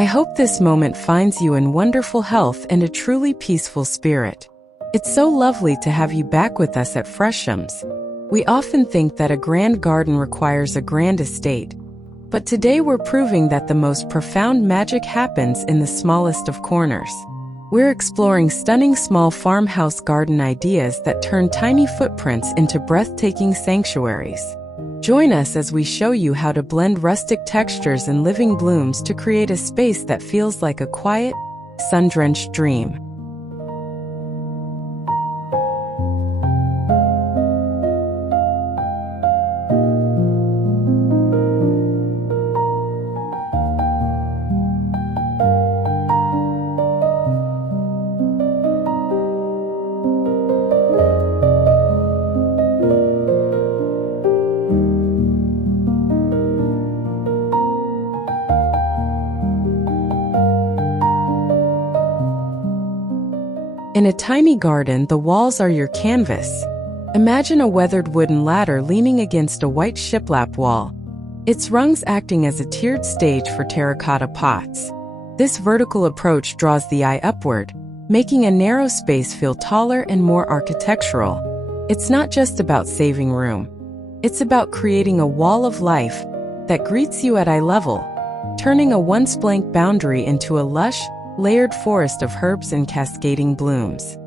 I hope this moment finds you in wonderful health and a truly peaceful spirit. It's so lovely to have you back with us at Freshomz. We often think that a grand garden requires a grand estate, but today we're proving that the most profound magic happens in the smallest of corners. We're exploring stunning small farmhouse garden ideas that turn tiny footprints into breathtaking sanctuaries. Join us as we show you how to blend rustic textures and living blooms to create a space that feels like a quiet, sun-drenched dream. In a tiny garden, the walls are your canvas. Imagine a weathered wooden ladder leaning against a white shiplap wall, its rungs acting as a tiered stage for terracotta pots. This vertical approach draws the eye upward, making a narrow space feel taller and more architectural. It's not just about saving room. It's about creating a wall of life that greets you at eye level, turning a once blank boundary into a lush, layered forest of herbs and cascading blooms.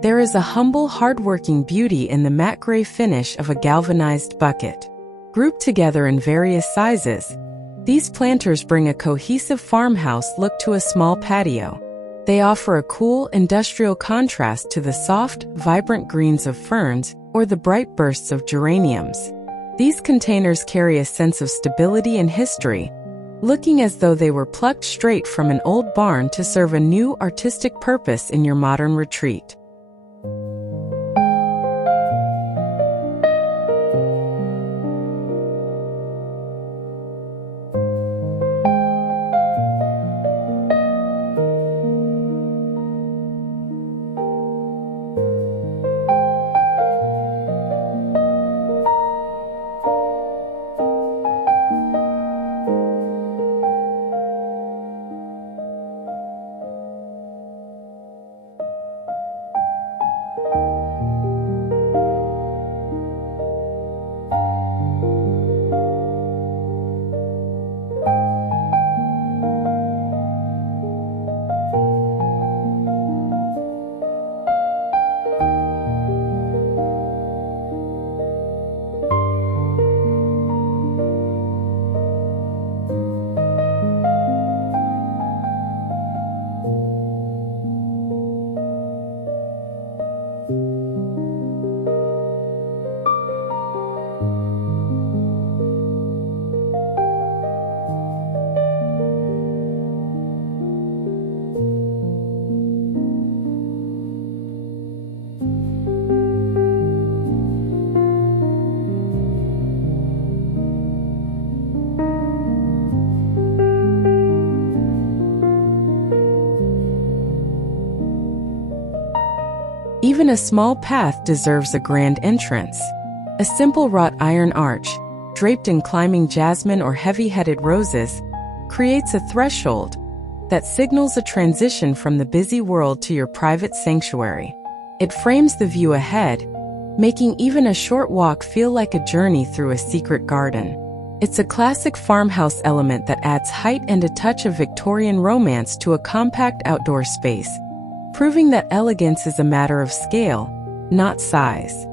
There is a humble, hard-working beauty in the matte gray finish of a galvanized bucket. Grouped together in various sizes, these planters bring a cohesive farmhouse look to a small patio. They offer a cool, industrial contrast to the soft, vibrant greens of ferns or the bright bursts of geraniums. These containers carry a sense of stability and history, looking as though they were plucked straight from an old barn to serve a new artistic purpose in your modern retreat. Even a small path deserves a grand entrance. A simple wrought iron arch, draped in climbing jasmine or heavy-headed roses, creates a threshold that signals a transition from the busy world to your private sanctuary. It frames the view ahead, making even a short walk feel like a journey through a secret garden. It's a classic farmhouse element that adds height and a touch of Victorian romance to a compact outdoor space, proving that elegance is a matter of scale, not size.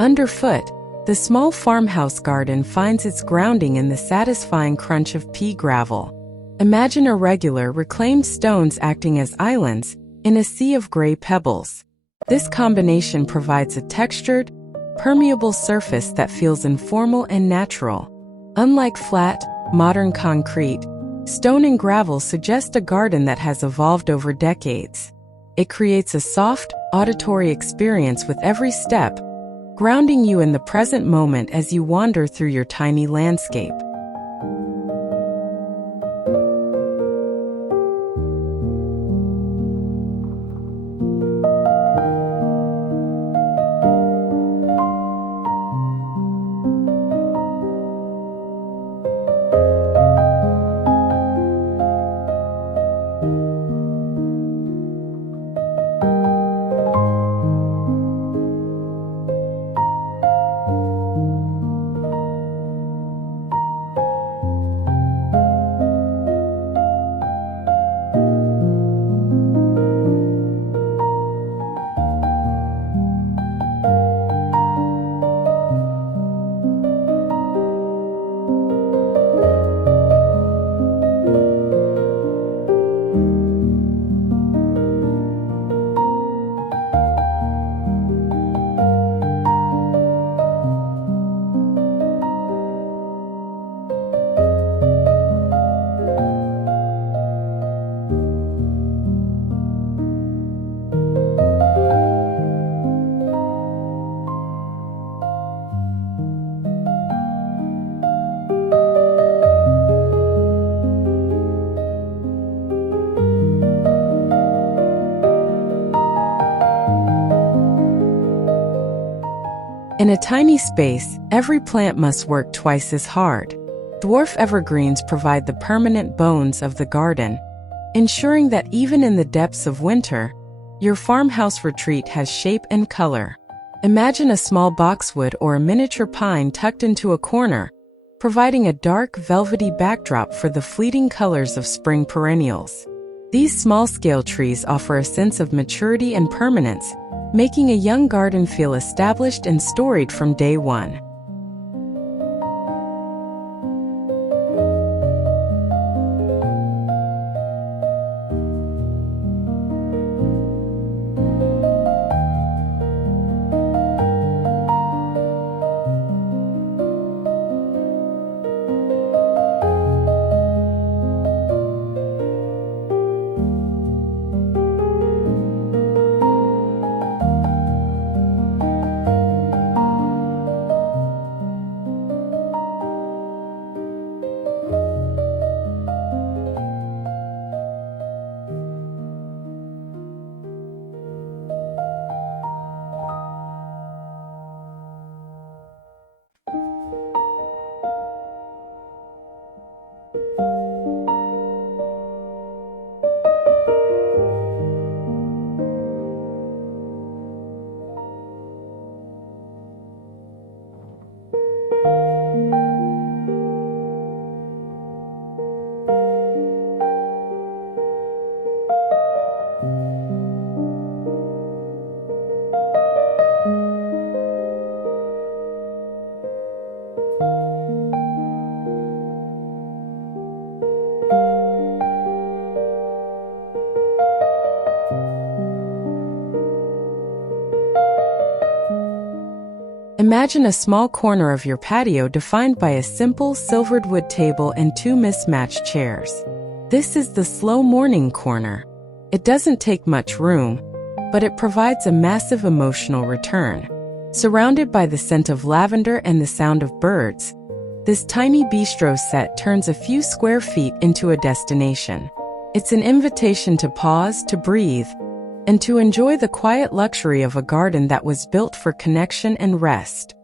Underfoot, the small farmhouse garden finds its grounding in the satisfying crunch of pea gravel. Imagine irregular, reclaimed stones acting as islands in a sea of gray pebbles. This combination provides a textured, permeable surface that feels informal and natural. Unlike flat, modern concrete, stone and gravel suggest a garden that has evolved over decades. It creates a soft, auditory experience with every step, grounding you in the present moment as you wander through your tiny landscape. In a tiny space, every plant must work twice as hard. Dwarf evergreens provide the permanent bones of the garden, ensuring that even in the depths of winter, your farmhouse retreat has shape and color. Imagine a small boxwood or a miniature pine tucked into a corner, providing a dark, velvety backdrop for the fleeting colors of spring perennials. These small-scale trees offer a sense of maturity and permanence, making a young garden feel established and storied from day one. Imagine a small corner of your patio defined by a simple silvered wood table and two mismatched chairs. This is the slow morning corner. It doesn't take much room, but it provides a massive emotional return. Surrounded by the scent of lavender and the sound of birds, this tiny bistro set turns a few square feet into a destination. It's an invitation to pause, to breathe, and to enjoy the quiet luxury of a garden that was built for connection and rest.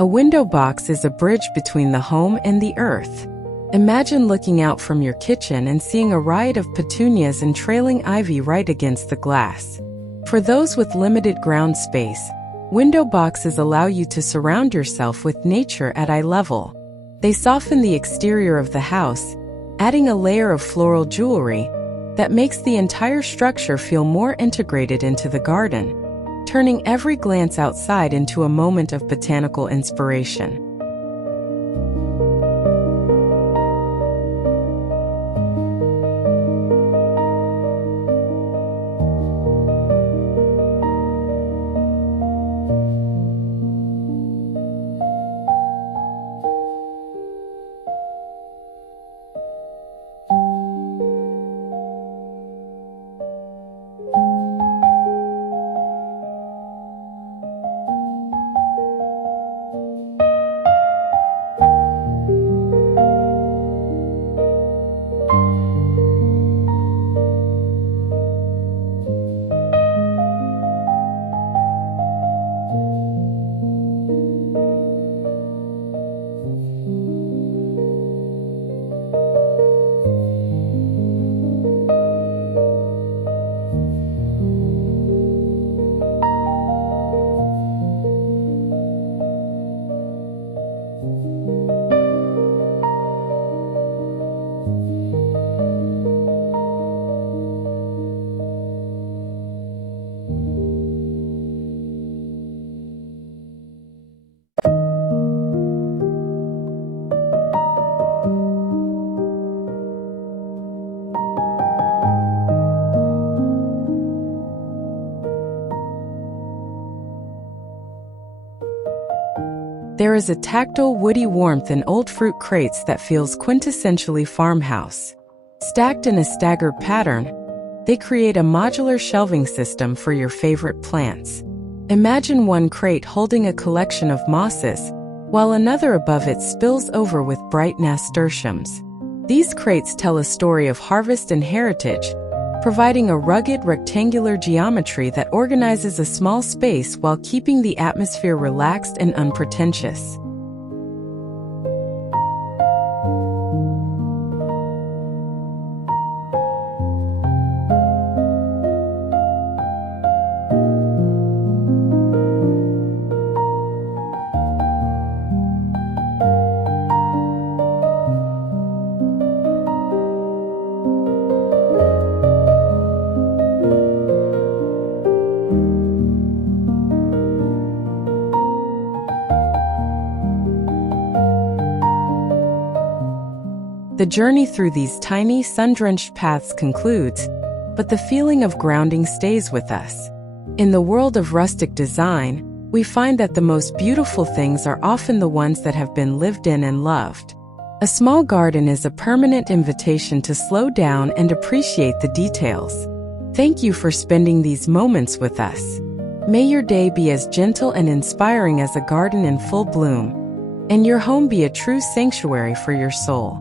A window box is a bridge between the home and the earth. Imagine looking out from your kitchen and seeing a riot of petunias and trailing ivy right against the glass. For those with limited ground space, window boxes allow you to surround yourself with nature at eye level. They soften the exterior of the house, adding a layer of floral jewelry that makes the entire structure feel more integrated into the garden, turning every glance outside into a moment of botanical inspiration. There is a tactile, woody warmth in old fruit crates that feels quintessentially farmhouse. Stacked in a staggered pattern, they create a modular shelving system for your favorite plants. Imagine one crate holding a collection of mosses, while another above it spills over with bright nasturtiums. These crates tell a story of harvest and heritage, providing a rugged rectangular geometry that organizes a small space while keeping the atmosphere relaxed and unpretentious. The journey through these tiny, sun-drenched paths concludes, but the feeling of grounding stays with us. In the world of rustic design, we find that the most beautiful things are often the ones that have been lived in and loved. A small garden is a permanent invitation to slow down and appreciate the details. Thank you for spending these moments with us. May your day be as gentle and inspiring as a garden in full bloom, and your home be a true sanctuary for your soul.